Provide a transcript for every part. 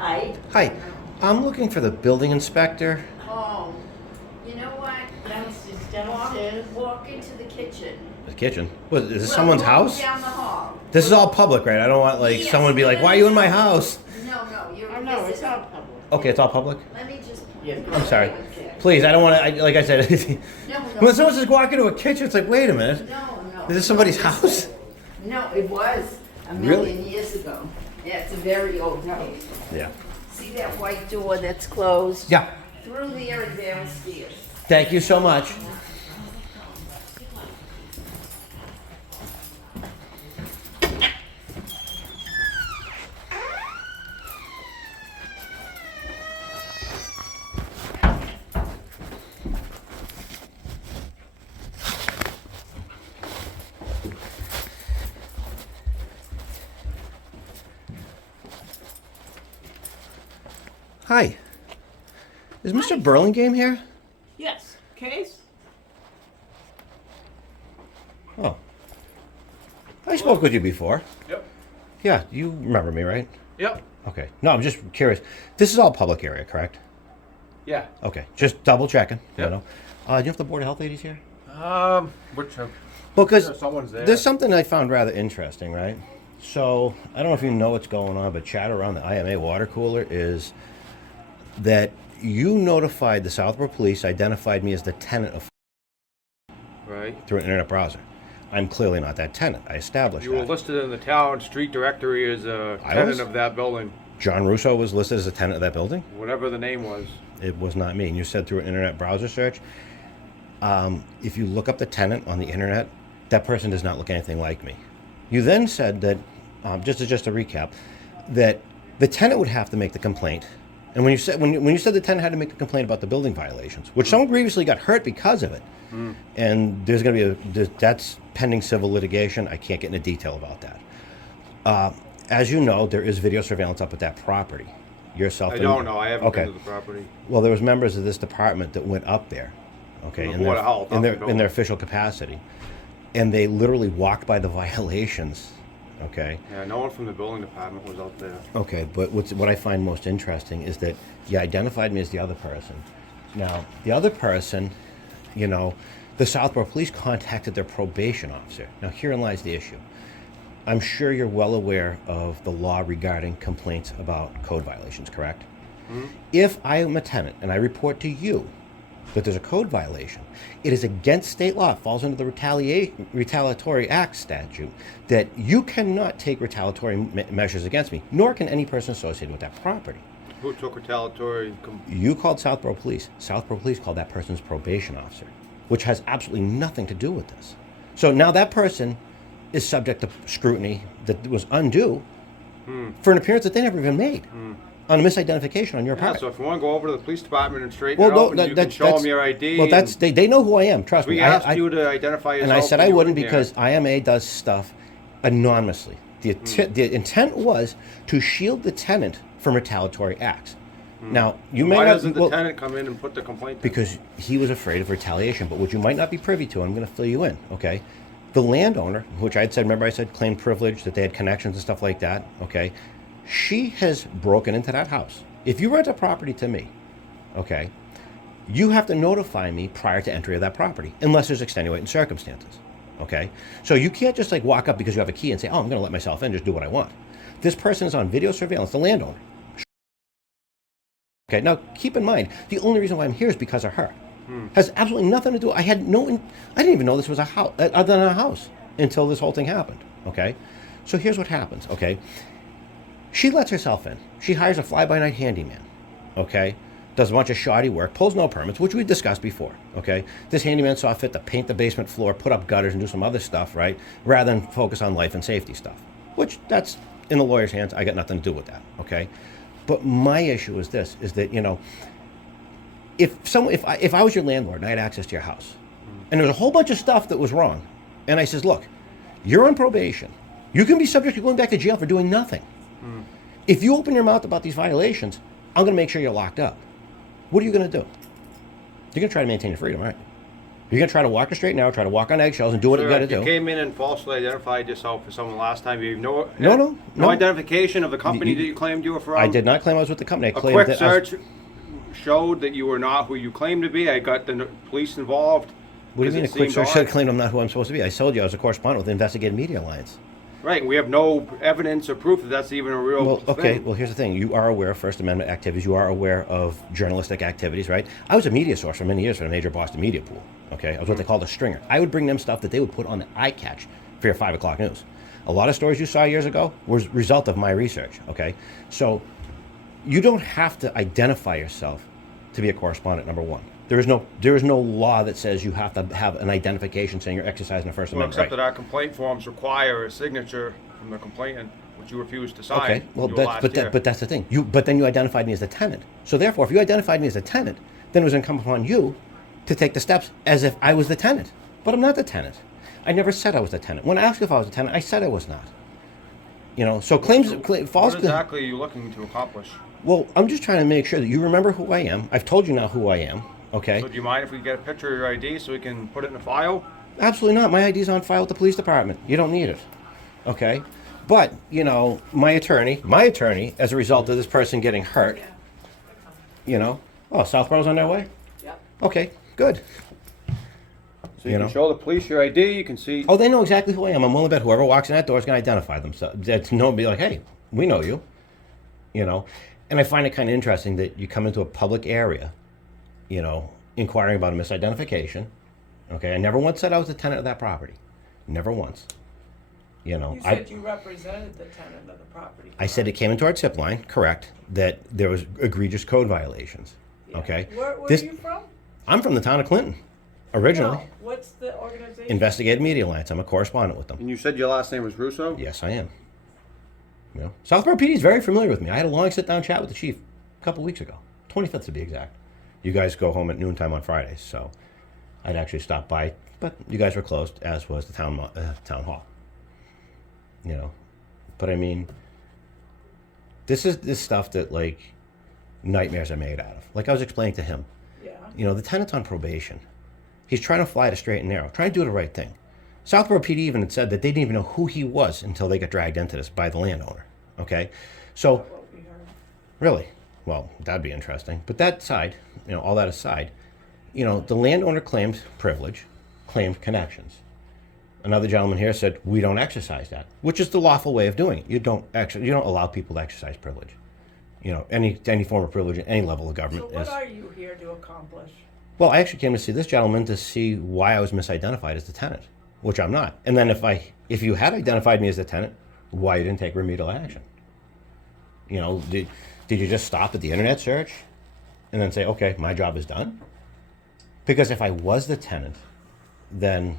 Hi. Hi, I'm looking for the building inspector. Oh, you know what? Downstairs. Walk into the kitchen. The kitchen? What, is this Well, someone's walk house? down the hall. This is all public, right? I don't want Yes, someone to be like, why are you in my house? No, you're Oh, a no, it's visitor. all public. Okay, it's all public? Let me just. I'm sorry. Please, I don't want to, like I said, No, when someone says walk into a kitchen, it's like, wait a minute. No. Is this somebody's house? No, it was a Really? million years ago. Yeah, it's a very old house. Yeah. See that white door that's closed? Yeah. Through there and downstairs. Thank you so much. Hi. Is Mr. Burlingame here? Yes. Case? Oh. I spoke with you before. Yep. Yeah, you remember me, right? Yep. Okay. No, I'm just curious. This is all public area, correct? Yeah. Okay. Just double checking. Yep. You know. Do you have the Board of Health ladies here? Which Well, because someone's there. there's something I found rather interesting, right? So, I don't know if you know what's going on, but chatter around the IMA water cooler is that you notified the Southborough police, identified me as the tenant of Right. through an internet browser. I'm clearly not that tenant. I established You were that. listed in the town street directory as a I tenant was? of that building, John Russo was listed as a tenant of that building. whatever the name was. It was not me. And you said through an internet browser search, if you look up the tenant on the internet, that person does not look anything like me. You then said that, just to recap, that the tenant would have to make the complaint. And when you said the tenant had to make the complaint about the building violations, which someone grievously got hurt because of it, and there's going to be that's pending civil litigation. I can't get into detail about that. As you know, there is video surveillance up at that property. Yourself. I don't know. I haven't Okay. been to the property. Well, there was members of this department that went up there, okay, The Board of Health, in up the their official capacity, and they literally walked by the violations, okay. Yeah, no one from the building department was out there. Okay, but what I find most interesting is that you identified me as the other person. Now, the other person, you know, the Southborough police contacted their probation officer. Now, herein lies the issue. I'm sure you're well aware of the law regarding complaints about code violations, correct? If I am a tenant and I report to you that there's a code violation, it is against state law, it falls under the Retaliatory Act statute, that you cannot take retaliatory measures against me, nor can any person associated with that property. Who took retaliatory? You called Southborough Police. Southborough Police called that person's probation officer, which has absolutely nothing to do with this. So now that person is subject to scrutiny that was undue for an appearance that they never even made on a misidentification on your Yeah, part. so if you want to go over to the police department and straighten Well, it no, out, and that- you that- can show them that's- your ID. Well, that's they know who I am. Trust we me. asked I, you to identify yourself. and I said when I you were wouldn't in there. because IMA does stuff anonymously. The intent was to shield the tenant from retaliatory acts. Now, you may Why not doesn't the well, tenant come in and put the complaint in? because he was afraid of retaliation. But what you might not be privy to, I'm going to fill you in, okay? The landowner, which I said claimed privilege, that they had connections and stuff like that, okay? She has broken into that house. If you rent a property to me, okay, you have to notify me prior to entry of that property, unless there's extenuating circumstances, okay? So you can't just walk up because you have a key and say, oh, I'm going to let myself in, just do what I want. This person is on video surveillance, the landowner. Okay, now keep in mind, the only reason why I'm here is because of her. Has absolutely nothing to do. I didn't even know this was a house, other than a house, until this whole thing happened. Okay, so here's what happens. Okay, she lets herself in. She hires a fly-by-night handyman. Okay, does a bunch of shoddy work, pulls no permits, which we discussed before. Okay, this handyman saw fit to paint the basement floor, put up gutters, and do some other stuff, right? Rather than focus on life and safety stuff, which that's in the lawyer's hands. I got nothing to do with that. Okay, but my issue is this: is that if I was your landlord and I had access to your house, and there was a whole bunch of stuff that was wrong, and I says, look, you're on probation. You can be subject to going back to jail for doing nothing. If you open your mouth about these violations, I'm going to make sure you're locked up. What are you going to do? You're going to try to maintain your freedom, right? You're gonna try to walk the straight and narrow, try to walk on eggshells and do what you Sir, gotta if you do. came in and falsely identified yourself for someone last time, you have no No. identification of the company that you claimed you were from. I did not claim I was with the company. I A claimed quick that I was- search showed that you were not who you claimed to be. I got the police involved. What do you mean a 'cause it quick seemed search should odd. have claimed I'm not who I'm supposed to be? I told you I was a correspondent with the Investigative Media Alliance. Right, we have no evidence or proof that that's even a real Well, okay, thing. well, here's the thing. You are aware of First Amendment activities. You are aware of journalistic activities, right? I was a media source for many years for the major Boston media pool, okay? I was what they called a stringer. I would bring them stuff that they would put on the eye catch for your 5 o'clock news. A lot of stories you saw years ago was a result of my research, okay? So you don't have to identify yourself to be a correspondent, number one. There is no law that says you have to have an identification saying you're exercising a First Well, Amendment except right. that our complaint forms require a signature from the complainant, which you refused to sign. Okay, well, in your last year. but that's the thing. But then you identified me as the tenant. So therefore, if you identified me as a tenant, then it was incumbent upon you to take the steps as if I was the tenant. But I'm not the tenant. I never said I was the tenant. When I asked you if I was a tenant, I said I was not. You know, so false. What exactly are you looking to accomplish? Well, I'm just trying to make sure that you remember who I am. I've told you now who I am. Okay. So do you mind if we get a picture of your ID so we can put it in the file? Absolutely not. My ID's on file with the police department. You don't need it. Okay? But, you know, my attorney, as a result of this person getting hurt, you know, oh, Southborough's on their way? Yep. Okay, good. So you You can know? show the police your ID, you can see. Oh, they know exactly who I am. I'm willing to bet whoever walks in that door is going to identify themselves. That's no be like, hey, we know you. You know? And I find it kind of interesting that you come into a public area, you know, inquiring about a misidentification. Okay, I never once said I was the tenant of that property. Never once. You know, You said you represented the tenant of the property. I said it came into our tip line, correct, that there was egregious code violations. Yeah. Okay? Where This- are you from? I'm from the town of Clinton, originally. No. What's the organization? Investigative Media Alliance. I'm a correspondent with them. And you said your last name was Russo? Yes, I am. You know, Southborough PD is very familiar with me. I had a long sit-down chat with the chief a couple weeks ago, 25th to be exact. You guys go home at noontime on Fridays, so I'd actually stop by, but you guys were closed, as was the town hall. You know, but I mean, this is this stuff that like nightmares are made out of. Like I was explaining to him, Yeah. you know, the tenant's on probation. He's trying to fly the straight and narrow, trying to do the right thing. Southborough PD even had said that they didn't even know who he was until they got dragged into this by the landowner. Okay, so What we heard. really, well, that'd be interesting. But that side, you know, all that aside, you know, the landowner claimed privilege, claimed connections. Another gentleman here said we don't exercise that, which is the lawful way of doing it. You don't allow people to exercise privilege. You know, any form of privilege at any level of So government what is. are you here to accomplish? Well, I actually came to see this gentleman to see why I was misidentified as the tenant, which I'm not. And then if you had identified me as the tenant, why you didn't take remedial action? You know, did you just stop at the internet search and then say, okay, my job is done? Because if I was the tenant, then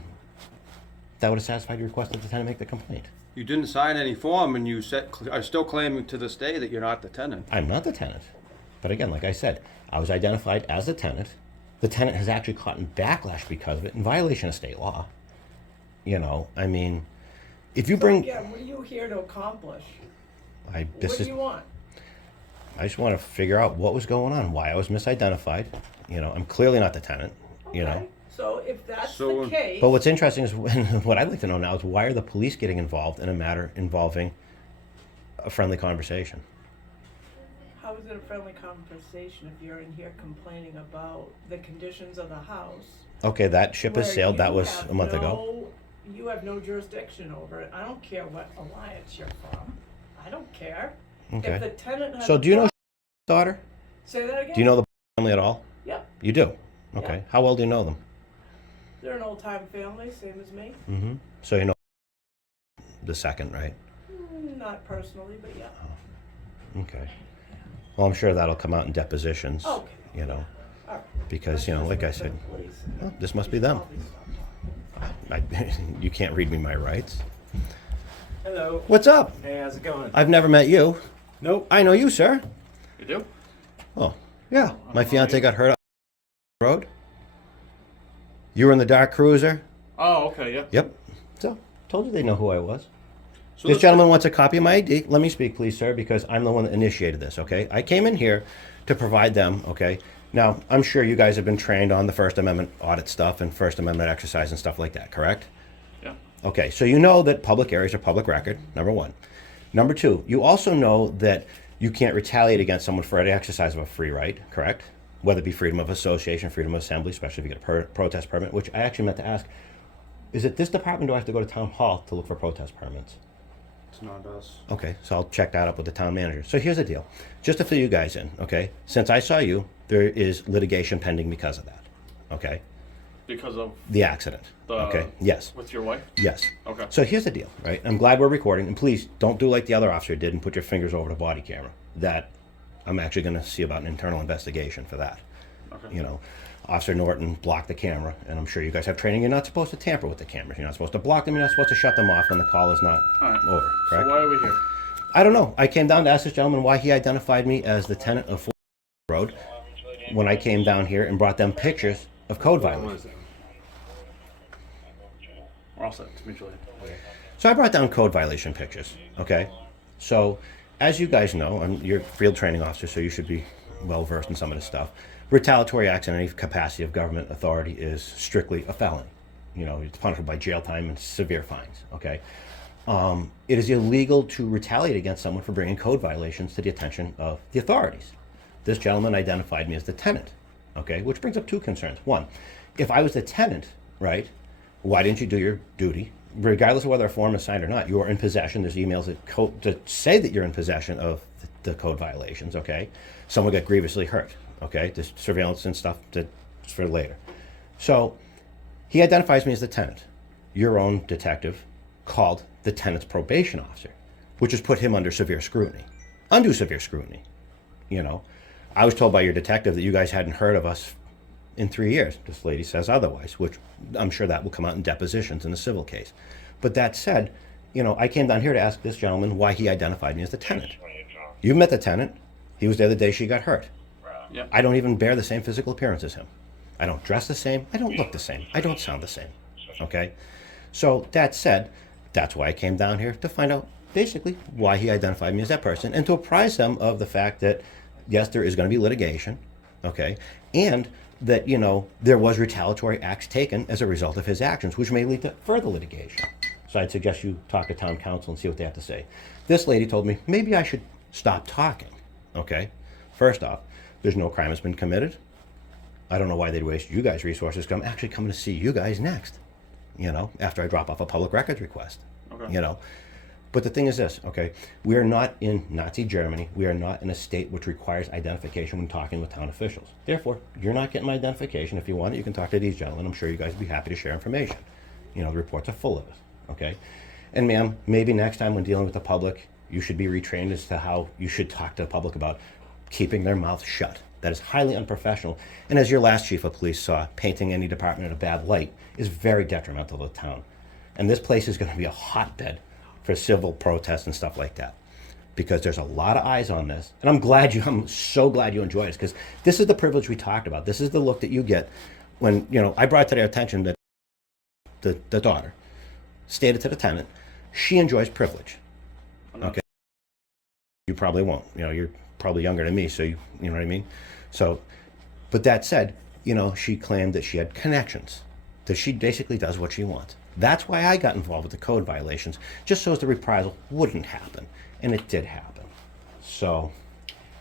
that would have satisfied your request that the tenant make the complaint. You didn't sign any form and you are still claiming to this day that you're not the tenant. I'm not the tenant. But again, like I said, I was identified as the tenant. The tenant has actually caught in backlash because of it, in violation of state law. You know, I mean, if you bring, Yeah, what are you here to accomplish? I What do you want? I just want to figure out what was going on, why I was misidentified. You know, I'm clearly not the tenant. You know, Okay. So if that's So- the case, but what's interesting is what I'd like to know now is why are the police getting involved in a matter involving a friendly conversation? how is it a friendly conversation if you're in here complaining about the conditions of the house? Okay, that ship has where sailed. That you was have a month ago. You have no jurisdiction over it. I don't care what alliance you're from. I don't care. Okay. If the tenant has So a do you know pro- daughter? Say that again? Do you know the family at all? Yep. You do? Okay. Yeah. How well do you know them? They're an old-time family, same as me. Mm-hmm. So you know the second, right? Not personally, but yeah. Okay. Well, I'm sure that'll come out in depositions. Okay. You know, All right. because you know, like I said, well, this must be them. You can't read me my rights. Hello. What's up? Hey, how's it going? I've never met you. Nope. I know you, sir. You do? Oh, yeah. My fiance got hurt on the road. You were in the dark cruiser. Oh, okay, yeah. Yep. So, told you they know who I was. So This gentleman wants a copy of my ID. Let me speak, please, sir, because I'm the one that initiated this, okay? I came in here to provide them, okay, Now, I'm sure you guys have been trained on the First Amendment audit stuff and First Amendment exercise and stuff like that, correct? Yeah. Okay, so you know that public areas are public record, number one. Number two, you also know that you can't retaliate against someone for any exercise of a free right, correct? Whether it be freedom of association, freedom of assembly, especially if you get a protest permit, which I actually meant to ask, is it this department, or do I have to go to town hall to look for protest permits? It's not us. Okay, so I'll check that up with the town manager. So here's the deal, just to fill you guys in, okay? Since I saw you, there is litigation pending because of that, okay? Because of The accident, okay? Yes, with your wife? yes. Okay. So here's the deal, right? I'm glad we're recording, and please don't do like the other officer did and put your fingers over the body camera. That, I'm actually gonna see about an internal investigation for that. Okay. You know, Officer Norton blocked the camera, and I'm sure you guys have training. You're not supposed to tamper with the cameras. You're not supposed to block them. You're not supposed to shut them off when the call is not All right. over, So correct? why are we here? I don't know. I came down to ask this gentleman why he identified me as the tenant of 4 Road when I came down here and brought them pictures of code violations. We're all set. It's mutually. So I brought down code violation pictures, okay? So, as you guys know, you're a field training officer, so you should be well versed in some of this stuff. Retaliatory acts in any capacity of government authority is strictly a felony. You know, it's punishable by jail time and severe fines, okay? It is illegal to retaliate against someone for bringing code violations to the attention of the authorities. This gentleman identified me as the tenant, okay? Which brings up two concerns. One, if I was the tenant, right, why didn't you do your duty? Regardless of whether a form is signed or not, you are in possession. There's emails that say that you're in possession of the code violations, okay? Someone got grievously hurt, okay? There's surveillance and stuff that's for later. So he identifies me as the tenant. Your own detective called the tenant's probation officer, which has put him under severe scrutiny. Undue severe scrutiny, you know? I was told by your detective that you guys hadn't heard of us in 3 years. This lady says otherwise, which I'm sure that will come out in depositions in the civil case. But that said, you know, I came down here to ask this gentleman why he identified me as the tenant. You met the tenant. He was there the day she got hurt. Yeah. I don't even bear the same physical appearance as him. I don't dress the same. I don't look the same. I don't sound the same. Okay? So that said, that's why I came down here, to find out basically why he identified me as that person and to apprise them of the fact that, yes, there is going to be litigation, okay? And that, you know, there was retaliatory acts taken as a result of his actions, which may lead to further litigation. So I'd suggest you talk to town council and see what they have to say. This lady told me maybe I should stop talking, okay? First off, there's no crime that's been committed. I don't know why they'd waste you guys' resources, because I'm actually coming to see you guys next, you know, after I drop off a public records request, Okay. you know. But the thing is this, okay, we are not in Nazi Germany. We are not in a state which requires identification when talking with town officials. Therefore, you're not getting my identification. If you want it, you can talk to these gentlemen. I'm sure you guys would be happy to share information. You know, the reports are full of it, okay? And ma'am, maybe next time when dealing with the public, you should be retrained as to how you should talk to the public about keeping their mouth shut. That is highly unprofessional. And as your last chief of police saw, painting any department in a bad light is very detrimental to the town. And this place is going to be a hotbed for civil protests and stuff like that, because there's a lot of eyes on this. And I'm so glad you enjoyed this, because this is the privilege we talked about. This is the look that you get when, you know, I brought to their attention that the daughter stated to the tenant, she enjoys privilege. Okay. You probably won't. You know, you're probably younger than me, so you know what I mean? So, but that said, you know, she claimed that she had connections, that she basically does what she wants. That's why I got involved with the code violations, just so as the reprisal wouldn't happen. And it did happen. So,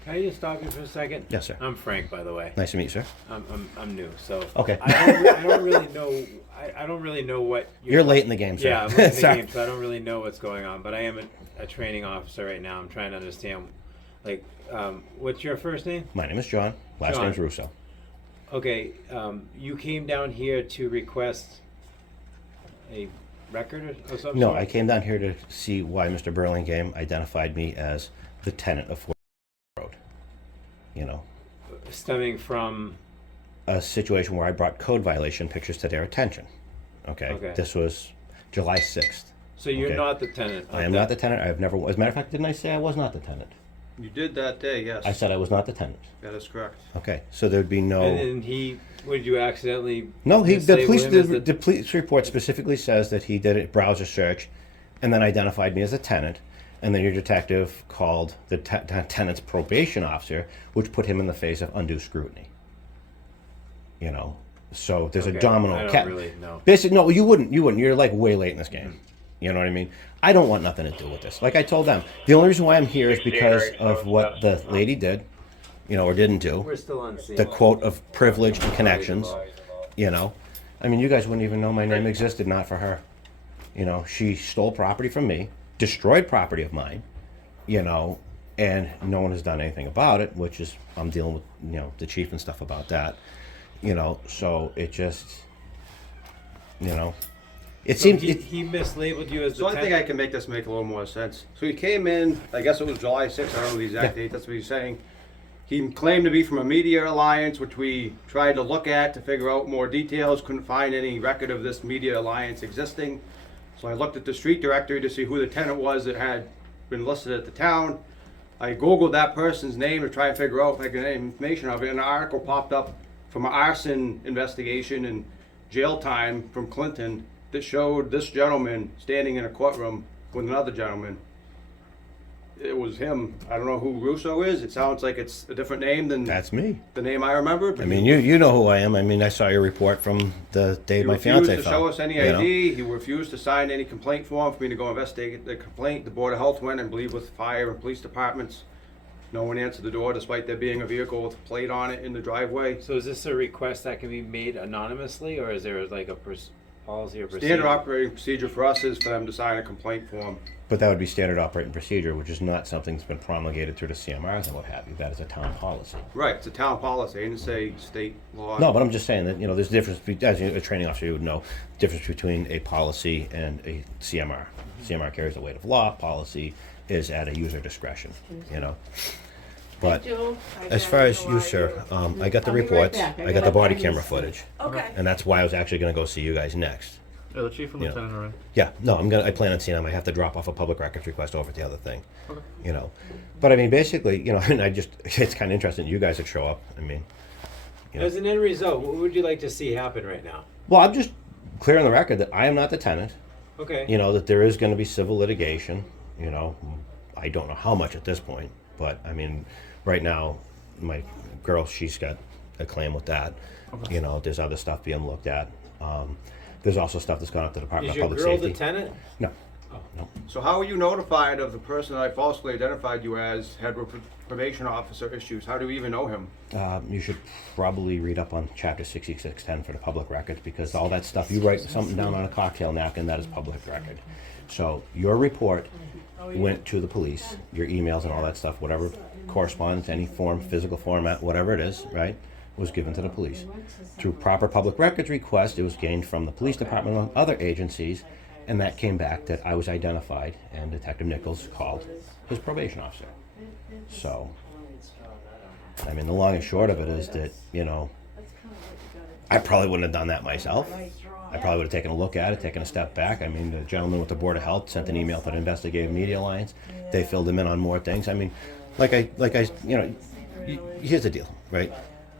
Can I just stop you for a second? yes, sir. I'm Frank, by the way. Nice to meet you, sir. I'm new, so Okay. I don't really know. I don't really know what You're late in the game, sir. Yeah, I'm late in the Sorry. game, so I don't really know what's going on. But I am a training officer right now. I'm trying to understand, like, what's your first name? My name is John. Last John. name's Russo. Okay, you came down here to request a record or something. No, I came down here to see why Mr. Burlingame identified me as the tenant of 4 Road. You know, Stemming from. a situation where I brought code violation pictures to their attention. Okay. Okay. This was July 6th. So you're Okay. not the tenant. I am not the tenant. I have never, as a matter of fact, didn't I say I was not the tenant? You did that day, yes. I said I was not the tenant. That is correct. Okay, so there'd be no. And would you accidentally? No, the mislabel police him as the police report specifically says that he did a browser search, and then identified me as a tenant, and then your detective called the tenant's probation officer, which put him in the face of undue scrutiny. You know, so there's Okay, a domino. I don't really know. Basically, no, you wouldn't. You're like way late in this game. You know what I mean? I don't want nothing to do with this. Like I told them, the only reason why I'm here is because of what the lady did, you know, or didn't do. We're still on scene. The quote of privilege and connections. You know, I mean, you guys wouldn't even know my name existed not for her. You know, she stole property from me, destroyed property of mine. You know, and no one has done anything about it, which is I'm dealing with, you know, the chief and stuff about that. You know, so it just, you know, it So seemed he mislabeled you as the So I think I tenant? can make this make a little more sense. So he came in, I guess it was July 6th, I don't know the exact date, that's what he's saying. He claimed to be from a media alliance, which we tried to look at to figure out more details, couldn't find any record of this media alliance existing. So I looked at the street directory to see who the tenant was that had been listed at the town. I Googled that person's name to try and figure out if I could get any information of it, and an article popped up from an arson investigation and jail time from Clinton that showed this gentleman standing in a courtroom with another gentleman. It was him. I don't know who Russo is. It sounds like it's a different name than that's me. the name I remember. I mean, you know who I am. I mean, I saw your report from the day He my refused fiance to fell. show us any you know? ID. He refused to sign any complaint form for me to go investigate the complaint. The Board of Health went, I believe, with fire and police departments. No one answered the door despite there being a vehicle with a plate on it in the driveway. So is this a request that can be made anonymously, or is there like a policy or procedure? Standard operating procedure for us is for them to sign a complaint form. But that would be standard operating procedure, which is not something that's been promulgated through the CMRs and what have you. That is a town policy. Right, it's a town policy. I didn't say state law. No, but I'm just saying that, you know, there's a difference, as a training officer, you would know, difference between a policy and a CMR. CMR carries the weight of law, policy is at a user discretion, you know. But as far as you, sir, I got the I'll be right reports, back. I I got the gotta body find camera this. footage, Okay. and that's why I was actually gonna go see you guys next. Yeah, the chief and Yeah. lieutenant are in. Yeah, no, I plan on seeing them. I have to drop off a public records request over at the other thing, you know. But I mean, basically, you know, and it's kind of interesting you guys would show up. I mean, you know. As an end result, what would you like to see happen right now? Well, I'm just clearing the record that I am not the tenant. Okay. You know, that there is going to be civil litigation. You know, I don't know how much at this point, but I mean, right now, my girl, she's got a claim with that. Okay. You know, there's other stuff being looked at. There's also stuff that's gone up to the Department Is of your Public girl Safety. the tenant? No. So how were you notified of the person that I falsely identified you as had probation officer issues? How do you even know him? You should probably read up on Chapter 6610 for the public records, because all that stuff, you write something down on a cocktail napkin, that is public record. So your report went to the police, your emails and all that stuff, whatever corresponds, any form, physical format, whatever it is, right, was given to the police. Through proper public records request, it was gained from the police department and other agencies, and that came back that I was identified, and Detective Nichols called his probation officer. So, I mean, the long and short of it is that, you know, I probably wouldn't have done that myself. I probably would have taken a look at it, taken a step back. I mean, the gentleman with the Board of Health sent an email to the Investigative Media Alliance. They filled him in on more things. I mean, like I, you know, here's the deal, right?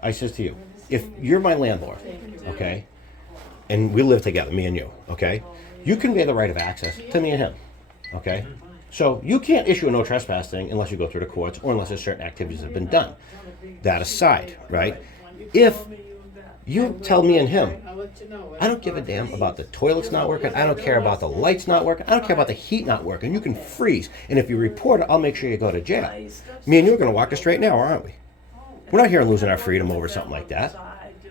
I says to you, if you're my landlord, okay, and we live together, me and you, okay, you convey the right of access to me and him, okay? So you can't issue a no trespass thing unless you go through the courts or unless there's certain activities that have been done. That aside, right? If you tell me and him, I don't give a damn about the toilets not working, I don't care about the lights not working, I don't care about the heat not working, you can freeze, and if you report it, I'll make sure you go to jail. Me and you are gonna walk the straight now, aren't we? We're not here losing our freedom over something like that.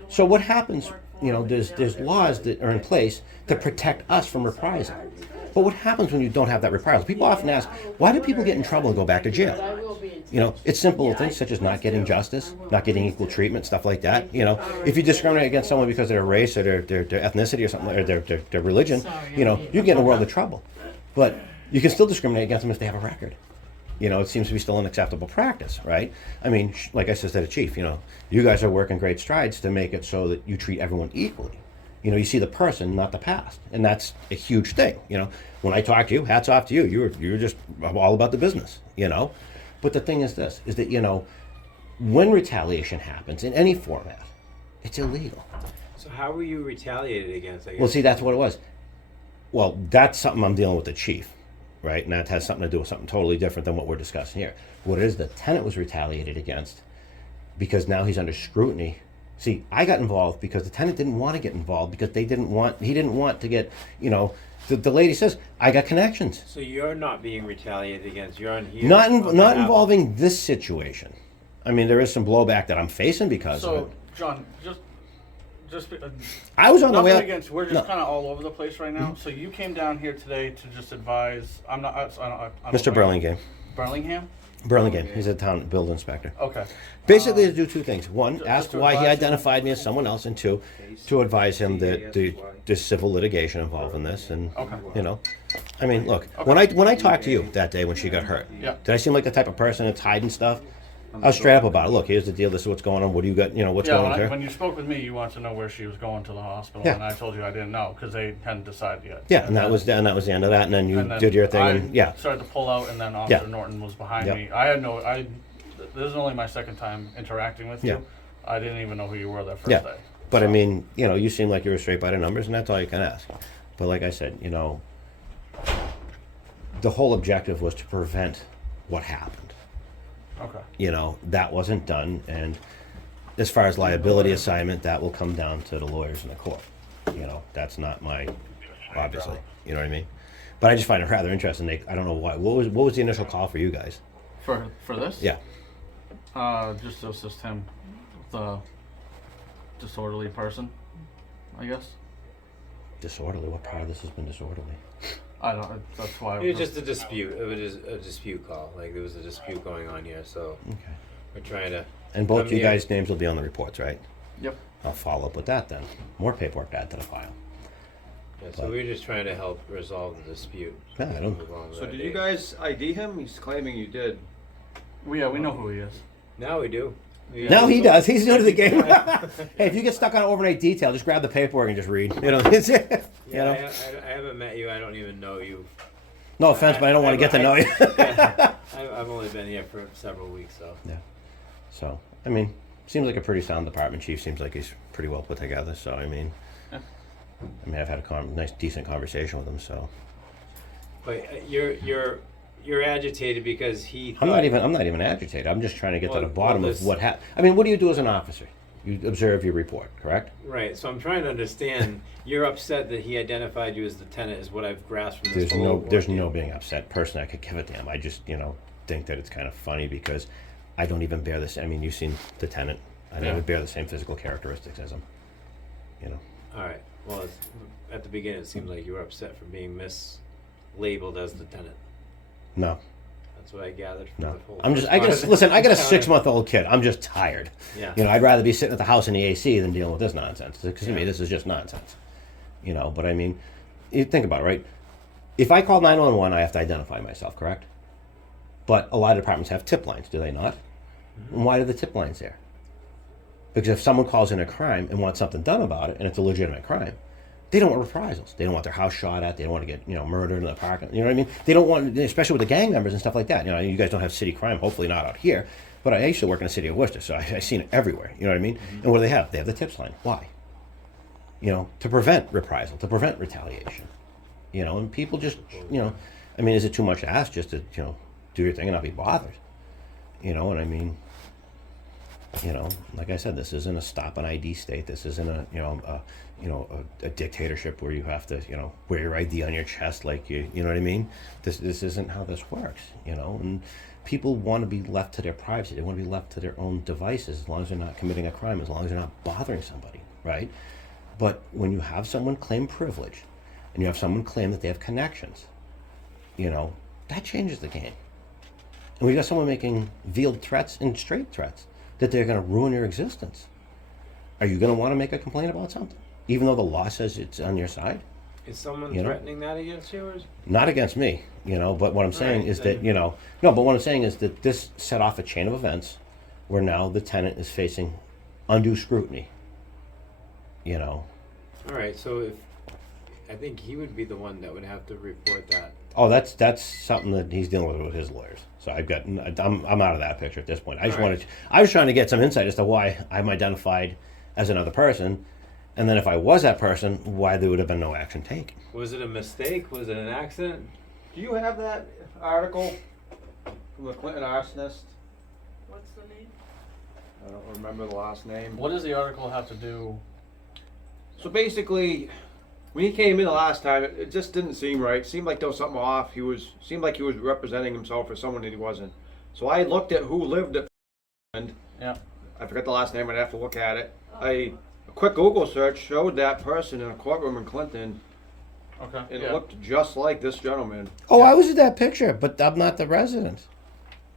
So what happens, you know, there's laws that are in place to protect us from reprisal. But what happens when you don't have that reprisal? People often ask, why do people get in trouble and go back to jail? You know, it's simple things such as not getting justice, not getting equal treatment, stuff like that. You know, if you discriminate against someone because of their race or their ethnicity or something, or their religion, you know, you get in a world of trouble. But you can still discriminate against them if they have a record. You know, it seems to be still an acceptable practice, right? I mean, like I said to the chief, you know, you guys are working great strides to make it so that you treat everyone equally. You know, you see the person, not the past, and that's a huge thing. You know, when I talk to you, hats off to you. You're just all about the business. You know, but the thing is this: is that, you know, when retaliation happens in any format, it's illegal. So how were you retaliated against? I guess? Well, see, that's what it was. Well, that's something I'm dealing with the chief, right? And that has something to do with something totally different than what we're discussing here. What it is, the tenant was retaliated against because now he's under scrutiny See, I got involved because the tenant didn't want to get involved because he didn't want to get, the lady says, I got connections. So you're not being retaliated against. You're on here. Not on behalf of- involving this situation. I mean, there is some blowback that I'm facing because of So, it. John, just I was on the nothing way. against. We're just No. kind of all over the place right now. So you came down here today to just advise. I'm not. I don't Mr. know. Burlingame. Burlingame. Burlingame. He's a town building inspector. Okay. Basically, to do two things. One, Just ask to why he advise him. identified me as someone else, and two, to advise him that there's civil litigation involved in this. And Okay. I mean, look, when I talked to you that day when she got hurt, Yeah. did I seem like the type of person that's hiding stuff? I was straight up about it. Look, here's the deal. This is what's going on. What do you got? What's Yeah. going on here? When you spoke with me, you wanted to know where she was going to the hospital, Yeah. and I told you I didn't know because they hadn't decided yet. Yeah, and that was the end of that. And then you And then did your thing. I And yeah, started to pull out, and then Officer Yeah. Norton was behind Yep. me. This is only my second time interacting with Yeah. you. I didn't even know who you were that first yeah. day. But I mean, you seem like you were straight by the numbers, and that's all you can ask. But like I said, the whole objective was to prevent what happened. Okay. That wasn't done, and as far as liability assignment, that will come down to the lawyers in the court. That's not my, obviously, you know what I mean? But I just find it rather interesting. I don't know why. What was the initial call for you guys? For this? Yeah. Just to assist him, the disorderly person, I guess. Disorderly? What part of this has been disorderly? I don't. That's why. It was just a dispute. It was just a dispute call. Like there was a dispute going on here, so Okay. we're trying to. And both Come you here. guys' names will be on the reports, right? Yep. I'll follow up with that then. More paperwork to add to the file. Yeah, so we're just trying to help resolve the dispute. No, I don't. Move on with So our did day. you guys ID him? He's claiming you did. We know who he is. Now we do. Now he does. He's new to the game. Hey, if you get stuck on overnight detail, just grab the paperwork and just read. It's, Yeah, I haven't met you. I don't even know you. No offense, but I don't want to get to know you. I've only been here for several weeks, so. Yeah. So, I mean, seems like a pretty sound department chief. Seems like he's pretty well put together. So, I mean, Yeah. I've had a nice, decent conversation with him. So, But you're agitated because he. I'm thought- not even agitated. I'm just trying to get to Well, the bottom well, of this- what happened. I mean, what do you do as an officer? You observe, you report, correct? Right. So I'm trying to understand. You're upset that he identified you as the tenant, is what I've grasped from this There's whole no being upset. Personally, I could give a damn. I just, think that it's kind of funny because I don't even bear this. I mean, you've seen the tenant. I never Yeah. bear the same physical characteristics as him. All right. Well, at the beginning, it seemed like you were upset for being mislabeled as the tenant. No, That's what I gathered from no. the whole. Listen, I got a 6-month-old kid. I'm just tired. Yeah. I'd rather be sitting at the house in the AC than dealing with this nonsense. Because to me, this is just nonsense. But I mean, you think about it, right? If I call 911, I have to identify myself, correct? But a lot of departments have tip lines, do they not? And why are the tip lines there? Because if someone calls in a crime and wants something done about it, and it's a legitimate crime, they don't want reprisals. They don't want their house shot at. They don't want to get murdered in the park. You know what I mean? They don't want, especially with the gang members and stuff like that. You guys don't have city crime, hopefully not out here. But I used to work in the city of Worcester, so I've seen it everywhere. You know what I mean? And what do they have? They have the tips line. Why? To prevent reprisal, to prevent retaliation. And people just, I mean, is it too much to ask just to, do your thing and not be bothered? And I mean, like I said, this isn't a stop an ID state. This isn't a dictatorship where you have to, wear your ID on your chest like you know what I mean? This isn't how this works, and people want to be left to their privacy. They want to be left to their own devices as long as they're not committing a crime, as long as they're not bothering somebody, right? But when you have someone claim privilege and you have someone claim that they have connections, that changes the game. And we've got someone making veiled threats and straight threats that they're going to ruin your existence. Are you going to want to make a complaint about something, even though the law says it's on your side? Is someone You know? threatening that against you? Or is... Not against me, but what I'm saying Right, is that, then- no, but what I'm saying is that this set off a chain of events where now the tenant is facing undue scrutiny, All right. So if I think he would be the one that would have to report that. Oh, that's something that he's dealing with his lawyers. So I'm out of that picture at this point. I was trying to get some insight as to why I'm identified as another person, and then if I was that person, why there would have been no action taken. Was it a mistake? Was it an accident? Do you have that article from the Clinton arsonist? What's the name? I don't remember the last name. What does the article have to do? So basically, when he came in the last time, it just didn't seem right. Seemed like there was something off. Seemed like he was representing himself as someone that he wasn't. So I looked at who lived at, and Yeah. I forgot the last name. I'd have to look at it. A quick Google search showed that person in a courtroom in Clinton, Okay. and yeah. it looked just like this gentleman. Oh, I was at that picture, but I'm not the resident.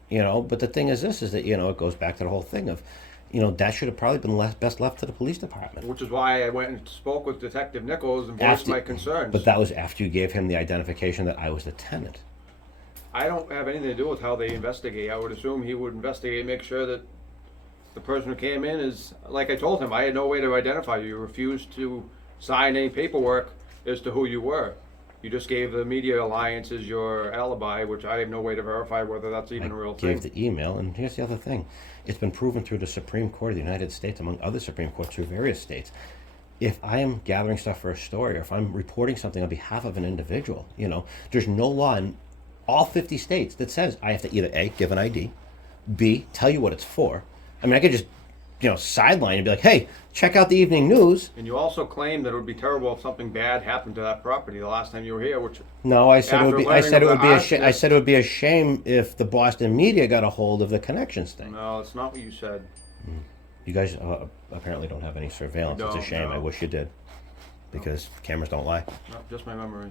You know, but the thing is this, is that, you know, it goes back to the whole thing of, you know, that should have probably been best left to the police department. Which is why I went and spoke with Detective Nichols and voiced my concerns. But that was after you gave him the identification that I was the tenant. I don't have anything to do with how they investigate. I would assume he would investigate and make sure that the person who came in is, like I told him, I had no way to identify you. You refused to sign any paperwork as to who you were. You just gave the media alliance as your alibi, which I have no way to verify whether that's even a real thing. Gave the email, and here's the other thing. It's been proven through the Supreme Court of the United States, among other Supreme Courts through various states. If I am gathering stuff for a story, or if I'm reporting something on behalf of an individual, you know, there's no law in all 50 states that says I have to either A, give an ID, B, tell you what it's for. I mean, I could just, you know, sideline and be like, hey, check out the evening news. And you also claimed that it would be terrible if something bad happened to that property the last time you were here, which No, I said it would be. I After said it would learning be of a. the I said it would be a shame if the Boston media got a hold of the connections thing. no, it's not what you said. You guys apparently don't have any surveillance. We It's a don't, shame. no. I wish you did, because cameras don't lie. No, just my memory.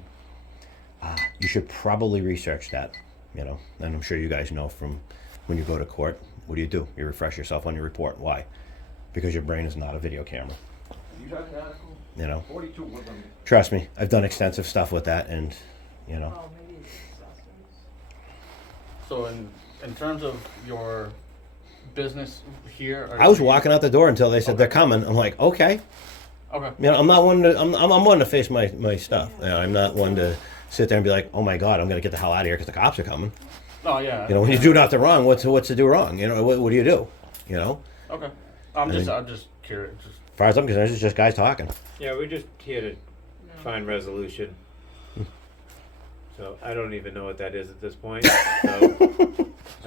You should probably research that. You know, and I'm sure you guys know from when you go to court. What do? You refresh yourself on your report. Why? Because your brain is not a video camera. You got an article? You know, 42 Woodland. trust me. I've done extensive stuff with that, and you know. Oh, maybe it's accessories. So in terms of your business here, I was walking out the door until they said they're coming. I'm like, okay. Okay. You know, I'm not one to. I'm one to face my stuff. You know, I'm not one to sit there and be like, oh my God, I'm gonna get the hell out of here because the cops are coming. Oh yeah. You know, when you do nothing wrong, what's to do wrong? You know, what do you do? You know, Okay. I'm just curious. Just as far as I'm concerned, it's just guys talking. Yeah, we're just here to find resolution. So I don't even know what that is at this point. So I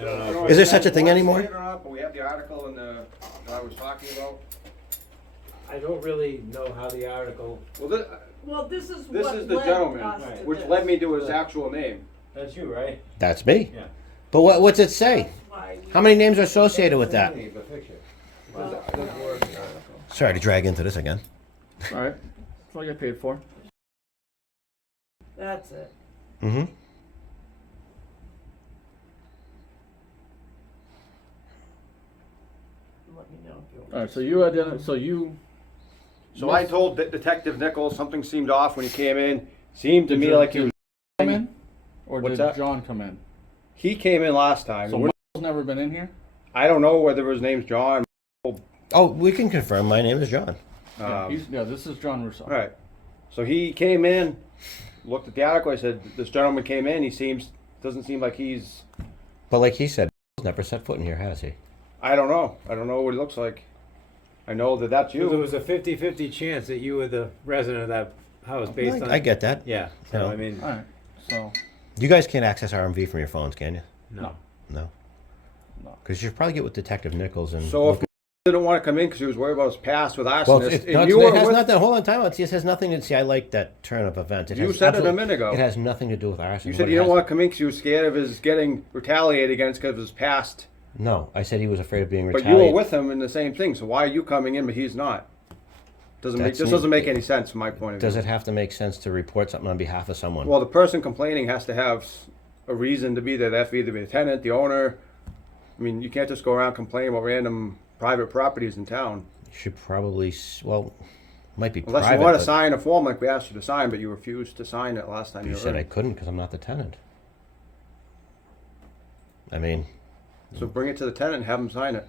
don't know. Is there such a thing anymore? Or not, but we have the article in the that I was talking about. I don't really know how the article. Well, this is This what is the led gentleman, us right, to which this. led me to his actual name. That's you, right? That's me. Yeah. But what's it say? Why we- How many names are associated with that? The picture. Sorry to drag into this again. all right. That's what I get paid for. That's it. Mm-hmm. Let me know if you want. All right. So you identify. So you. So I told Detective Nichols something seemed off when he came in. Seemed to me like he was. come in, or What's did that? John come in? He came in last time. So Michael's never been in here. I don't know whether his name's John. Oh, we can confirm. My name is John. Yeah, this is John Russo. All right. So he came in, looked at the article. I said, "This gentleman came in. He doesn't seem like he's. But like he said, he's never set foot in here, has he? I don't know. I don't know what he looks like. I know that that's So there you. was a 50-50 chance that you were the resident of that house based on. I get that. Yeah. So No. I mean, All right. So You guys can't access RMV from your phones, can you? no. No. No. Because you should probably get with Detective Nichols and. So if he didn't want to come in because he was worried about his past with Well, arsonist, it, and no, you were it has with, nothing. Hold on, time out. It has nothing to see. I like that turn of events. You said it a minute ago. It has nothing to do with arson. you What said it you didn't has- want to come in because you were scared of his getting retaliated against because of his past. No, I said he was afraid of being But retaliated. you were with him in the same thing. So why are you coming in but he's not? This doesn't make any sense from my point of view. Does it have to make sense to report something on behalf of someone? Well, the person complaining has to have a reason to be there. They have to either be the tenant, the owner. I mean, you can't just go around complaining about random private properties in town. You should probably, might be Unless private. you want to but sign a form like we asked you to sign, but you refused to sign it last time you You were said in. I couldn't because I'm not the tenant. I mean, So bring it to the tenant and have him sign it.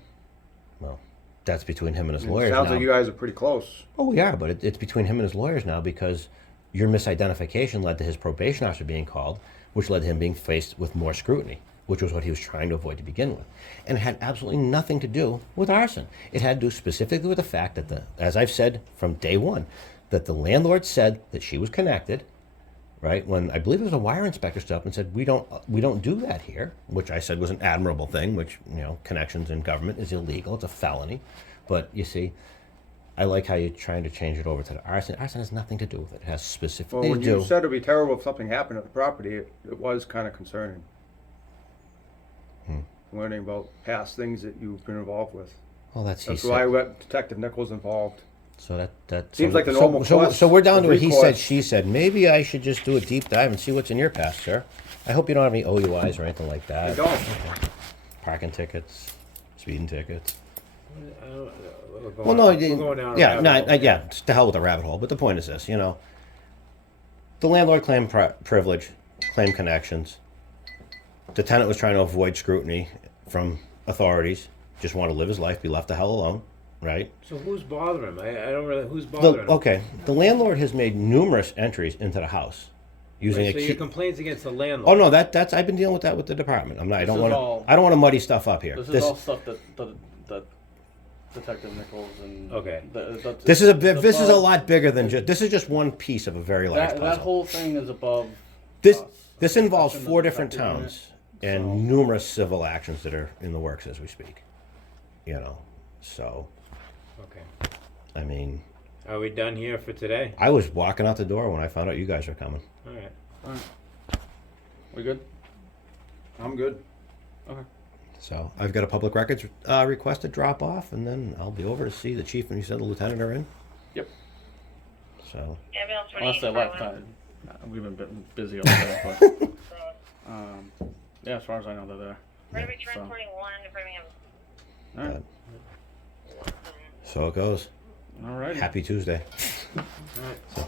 well, that's between him and his It lawyers sounds now. like you guys are pretty close. Oh, we are, but it's between him and his lawyers now because your misidentification led to his probation officer being called, which led to him being faced with more scrutiny, which was what he was trying to avoid to begin with. And it had absolutely nothing to do with arson. It had to do specifically with the fact that, as I've said from day one, that the landlord said that she was connected, right? When I believe it was a wire inspector stood up and said, we don't do that here, which I said was an admirable thing, which, you know, connections in government is illegal. It's a felony. But you see, I like how you're trying to change it over to the arson. Arson has nothing to do with it. It has Well, specifically when to you do. said it'd be terrible if something happened at the property, it was kind of concerning. Learning about past things that you've been involved with. Well, that's he That's why I said. got Detective Nichols involved. So that Seems so, like the so- normal so, course so we're down to of a he said, recourse. she said. Maybe I should just do a deep dive and see what's in your past, sir. I hope you don't have any OUIs or anything like that. I don't. Parking tickets, speeding tickets. I don't- we're going- Well, no, we're going down a yeah, rabbit no, hole. yeah, it's to hell with the rabbit hole. But the point is this, you know, the landlord claimed privilege, claimed connections. The tenant was trying to avoid scrutiny from authorities, just want to live his life, be left the hell alone, right? So who's bothering him? I don't really, who's bothering him? Okay, the landlord has made numerous entries into the house using Right, so a your key. complaints against the landlord? Oh no, that's I've been dealing with that with the department. I'm not. I This don't is want all- to. I don't want to muddy stuff up here. This is all stuff that Detective Nichols and Okay. This is a above- lot bigger than just. This is just one piece of a very large that puzzle. whole thing is above This us. this involves Touching the 4 different detective towns unit, and so- numerous civil actions that are in the works as we speak. You know, so Okay. I mean, Are we done here for today? I was walking out the door when I found out you guys were coming. All right. We good? I'm good. Okay. So I've got a public records request to drop off, and then I'll be over to see the chief and you said the lieutenant are in. Yep. So Unless they left, we've been busy over there, but yeah, as far as I know, they're there. Redbridge So. 141 to Birmingham. All right. so it goes. All right. Happy Tuesday. All right. So